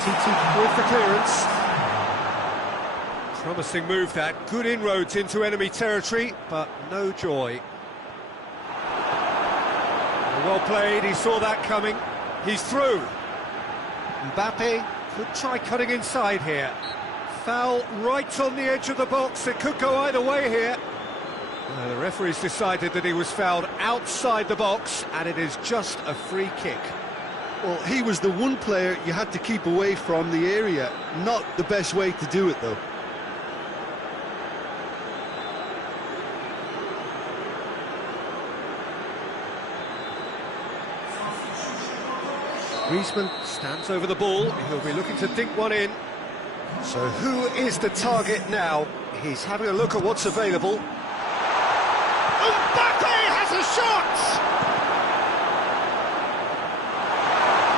TT with the clearance. Promising move that, good inroads into enemy territory, but no joy. Well played, he saw that coming, he's through. Mbappe could try cutting inside here. Foul right on the edge of the box, it could go either way here. The referee's decided that he was fouled outside the box, and it is just a free kick. Well, he was the one player you had to keep away from the area. Not the best way to do it, though. Griezmann stands over the ball, he'll be looking to dink one in. So who is the target now? He's having a look at what's available. Mbappe has a shot!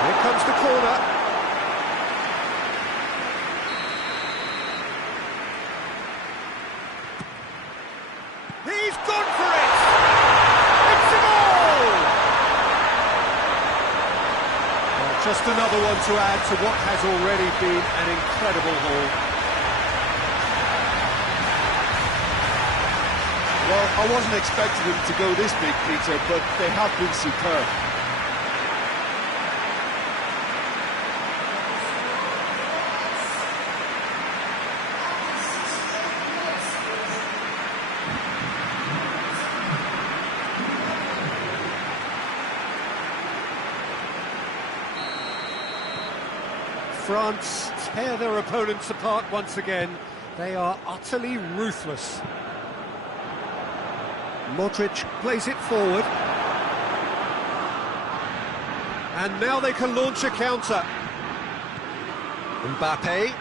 Here comes the corner. He's gone for it! It's a goal! Just another one to add to what has already been an incredible haul. Well, I wasn't expecting them to go this big, Peter, but they have been superb. France tear their opponents apart once again. They are utterly ruthless. Modric plays it forward. And now they can launch a counter. Mbappe.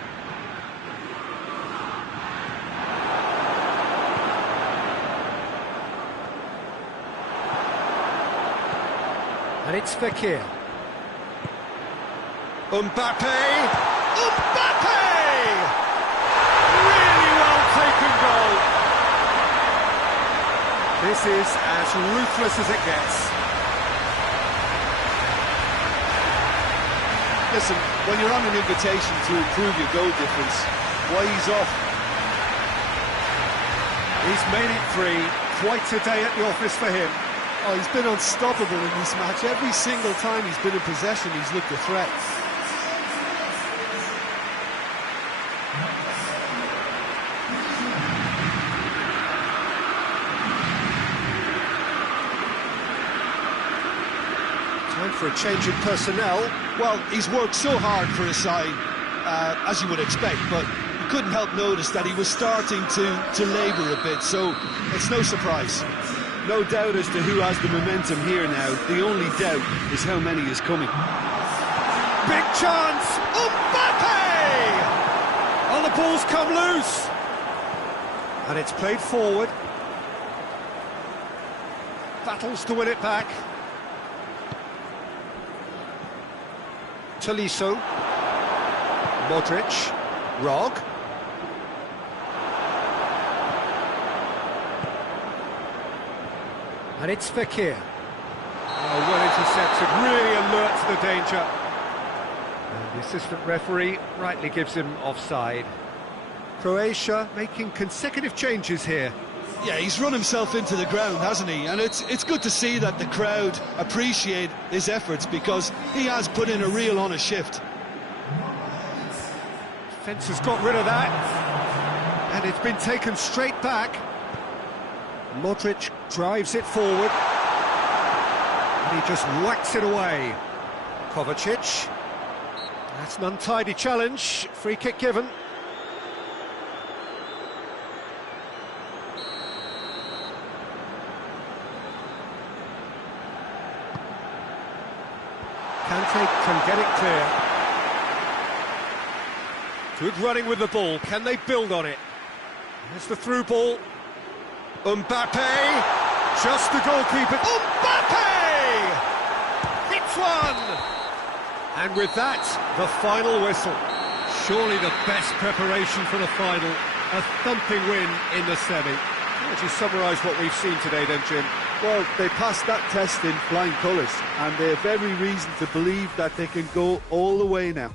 And it's Fekir. Mbappe! Mbappe! Really well taken goal. This is as ruthless as it gets. Listen, when you're on an invitation to improve your goal difference, why ease off? He's made it 3. Quite a day at the office for him. Oh, he's been unstoppable in this match. Every single time he's been in possession, he's looked a threat. Time for a change in personnel. Well, he's worked so hard for his side, as you would expect, but you couldn't help notice that he was starting to labour a bit, so it's no surprise. No doubt as to who has the momentum here now. The only doubt is how many is coming. Big chance! Mbappe! Oh, the ball's come loose. And it's played forward. Battles to win it back. Tolisso. Modric. Rog. And it's Fekir. Oh, well intercepted, really alert to the danger. And the assistant referee rightly gives him offside. Croatia making consecutive changes here. Yeah, he's run himself into the ground, hasn't he? And it's good to see that the crowd appreciate his efforts, because he has put in a real honest shift. Defence has got rid of that. And it's been taken straight back. Modric drives it forward. And he just whacks it away. Kovacic. That's an untidy challenge. Free kick given. Kante can get it clear. Good running with the ball. Can they build on it? There's the through ball. Mbappe! Just the goalkeeper. Mbappe! Hits one! And with that, the final whistle. Surely the best preparation for the final. A thumping win in the semi. How would you summarise what we've seen today then, Jim? Well, they passed that test in flying colours, and they have every reason to believe that they can go all the way now.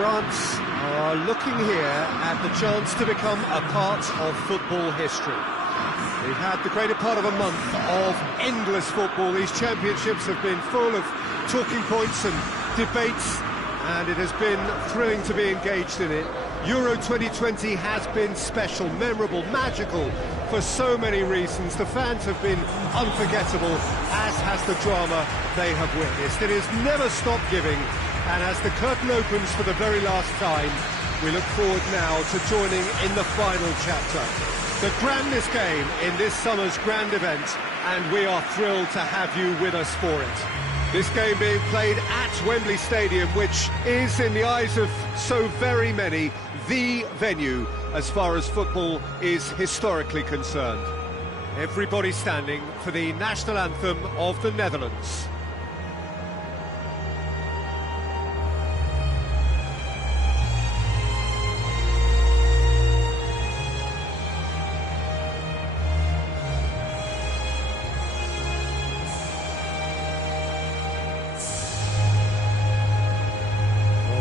France are looking here at the chance to become a part of football history. We've had the greater part of a month of endless football. These championships have been full of talking points and debates, and it has been thrilling to be engaged in it. Euro 2020 has been special, memorable, magical for so many reasons. The fans have been unforgettable, as has the drama they have witnessed. It has never stopped giving, and as the curtain opens for the very last time, we look forward now to joining in the final chapter. The grandest game in this summer's grand event, and we are thrilled to have you with us for it. This game being played at Wembley Stadium, which is, in the eyes of so very many, the venue as far as football is historically concerned. Everybody standing for the national anthem of the Netherlands.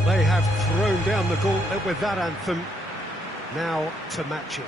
They have thrown down the gauntlet with that anthem, now to match it.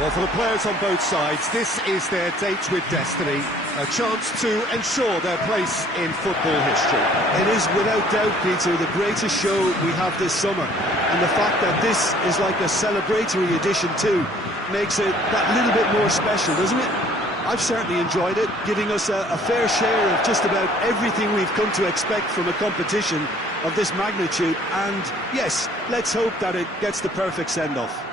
Well, for the players on both sides, this is their date with destiny, a chance to ensure their place in football history. It is without doubt, Peter, the greatest show we have this summer. And the fact that this is like a celebratory edition too makes it that little bit more special, doesn't it? I've certainly enjoyed it, giving us a fair share of just about everything we've come to expect from a competition of this magnitude. And yes, let's hope that it gets the perfect send-off.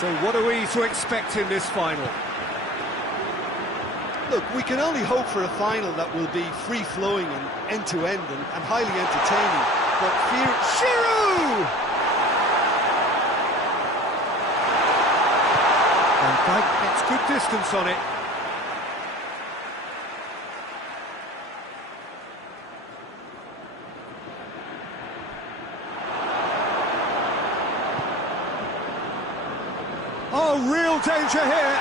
So what are we to expect in this final? Look, we can only hope for a final that will be free-flowing and end-to-end and highly entertaining. But fear... Giroud! And Dyke gets good distance on it. Oh, real danger here.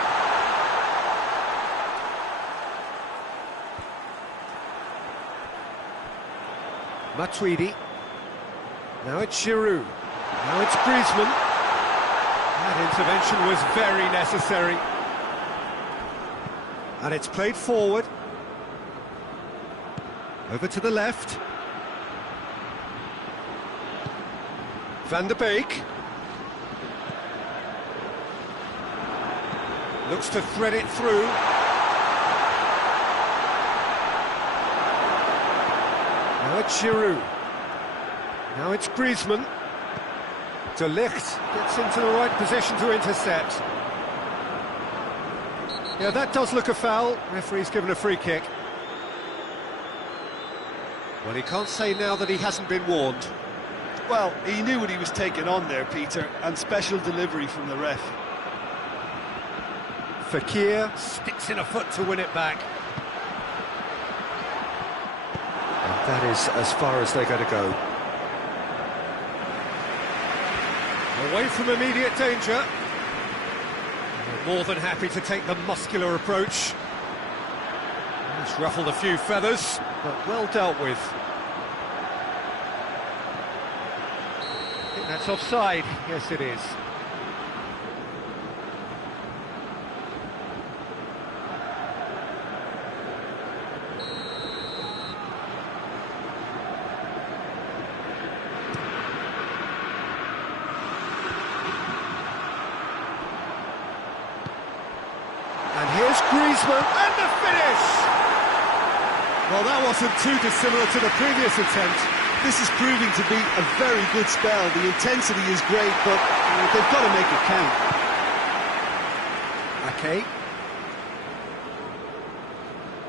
Matuidi. Now it's Giroud. Now it's Griezmann. That intervention was very necessary. And it's played forward. Over to the left. Van der Beek. Looks to thread it through. Now it's Giroud. Now it's Griezmann. De Ligt gets into the right position to intercept. Yeah, that does look a foul. Referee's given a free kick. Well, he can't say now that he hasn't been warned. Well, he knew what he was taking on there, Peter, and special delivery from the ref. Fekir sticks in a foot to win it back. And that is as far as they're going to go. Away from immediate danger. They're more than happy to take the muscular approach. It's ruffled a few feathers, but well dealt with. I think that's offside. Yes, it is. And here's Griezmann, and the finish! Well, that wasn't too dissimilar to the previous attempt. This is proving to be a very good spell. The intensity is great, but they've got to make it count. Okay.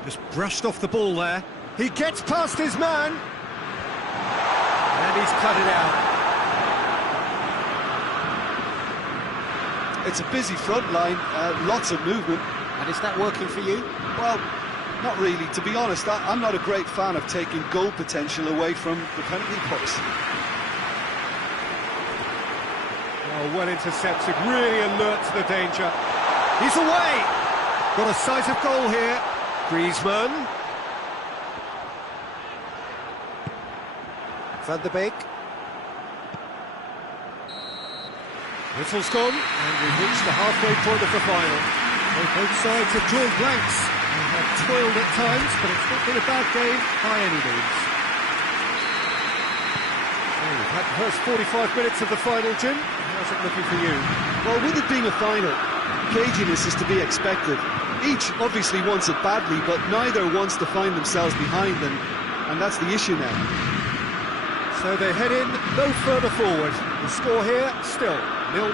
Just brushed off the ball there. He gets past his man. And he's cut it out. It's a busy front line, lots of movement. And is that working for you? Well, not really. To be honest, I'm not a great fan of taking goal potential away from the penalty box. Well intercepted, really alert to the danger. He's away! Got a sight of goal here. Griezmann. Van der Beek. Whistle's gone, and we've reached the halfway point of the final. Well, both sides have drawn blanks. They have toiled at times, but it's not been a bad game by any means. So we've had the first 45 minutes of the final, Jim. How's it looking for you? Well, with it being a final, caginess is to be expected. Each obviously wants it badly, but neither wants to find themselves behind, and that's the issue now. So they head in no further forward. The score here, still 0-0.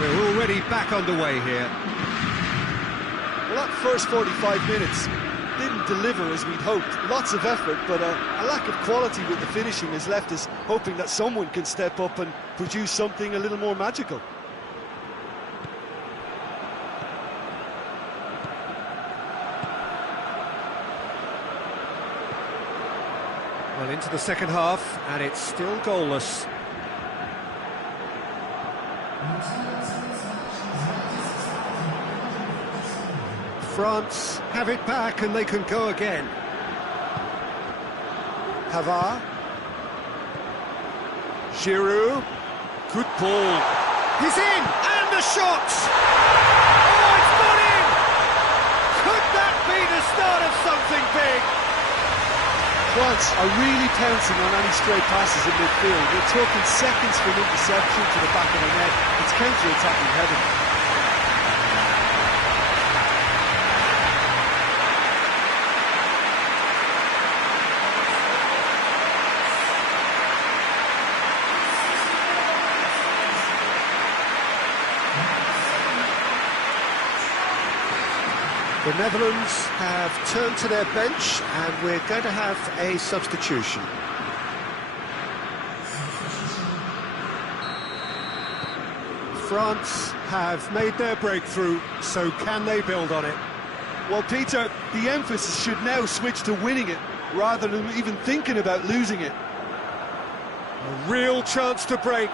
We're already back underway here. Well, that first 45 minutes didn't deliver as we'd hoped. Lots of effort, but a lack of quality with the finishing has left us hoping that someone can step up and produce something a little more magical. Well, into the second half, and it's still goalless. France have it back, and they can go again. Pavard. Giroud. Good ball. He's in, and the shot! Oh, it's gone in! Could that be the start of something big? France are really pouncing on any stray passes in midfield. We're talking seconds from interception to the back of the net. It's counter-attacking heaven. The Netherlands have turned to their bench, and we're going to have a substitution. France have made their breakthrough, so can they build on it? Well, Peter, the emphasis should now switch to winning it, rather than even thinking about losing it. A real chance to break.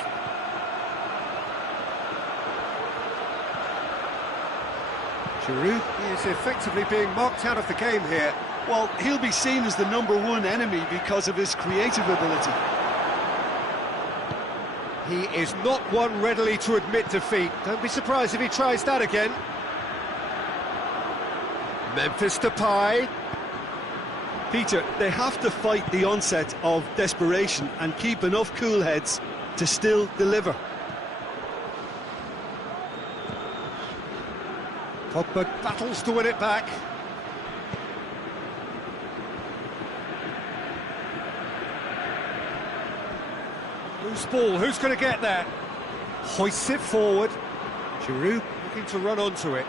Giroud is effectively being marked out of the game here. Well, he'll be seen as the #1 enemy because of his creative ability. He is not one readily to admit defeat. Don't be surprised if he tries that again. Memphis Depay. Peter, they have to fight the onset of desperation and keep enough cool heads to still deliver. Pogba battles to win it back. Loose ball, who's going to get there? Hoists it forward. Giroud looking to run onto it.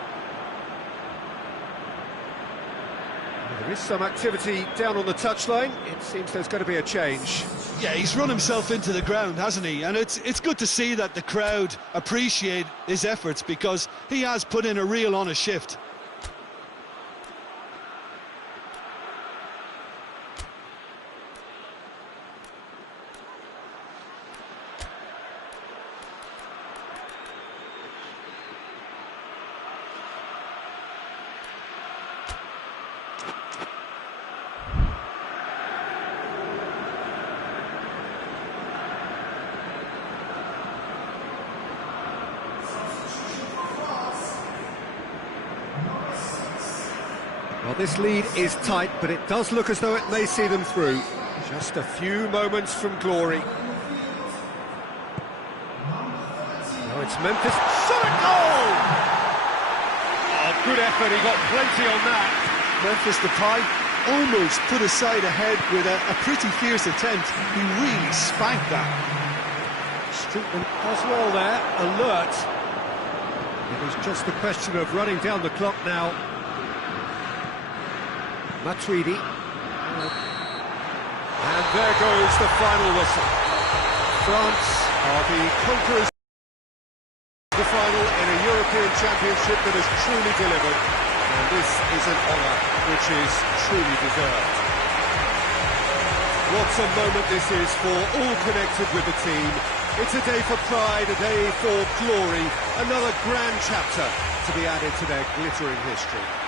Well, there is some activity down on the touchline. It seems there's going to be a change. Yeah, he's run himself into the ground, hasn't he? And it's good to see that the crowd appreciate his efforts, because he has put in a real honest shift. Well, this lead is tight, but it does look as though it may see them through. Just a few moments from glory. Now it's Memphis. Shot at goal! Oh, good effort, he got plenty on that. Memphis Depay almost put his side ahead with a pretty fierce attempt. He really spanked that. Streetman as well there, alert. It was just a question of running down the clock now. Matuidi. And there goes the final whistle. France are the conquerors of the final in a European Championship that has truly delivered. And this is an honour which is truly deserved. What a moment this is for all connected with the team. It's a day for pride, a day for glory, another grand chapter to be added to their glittering history.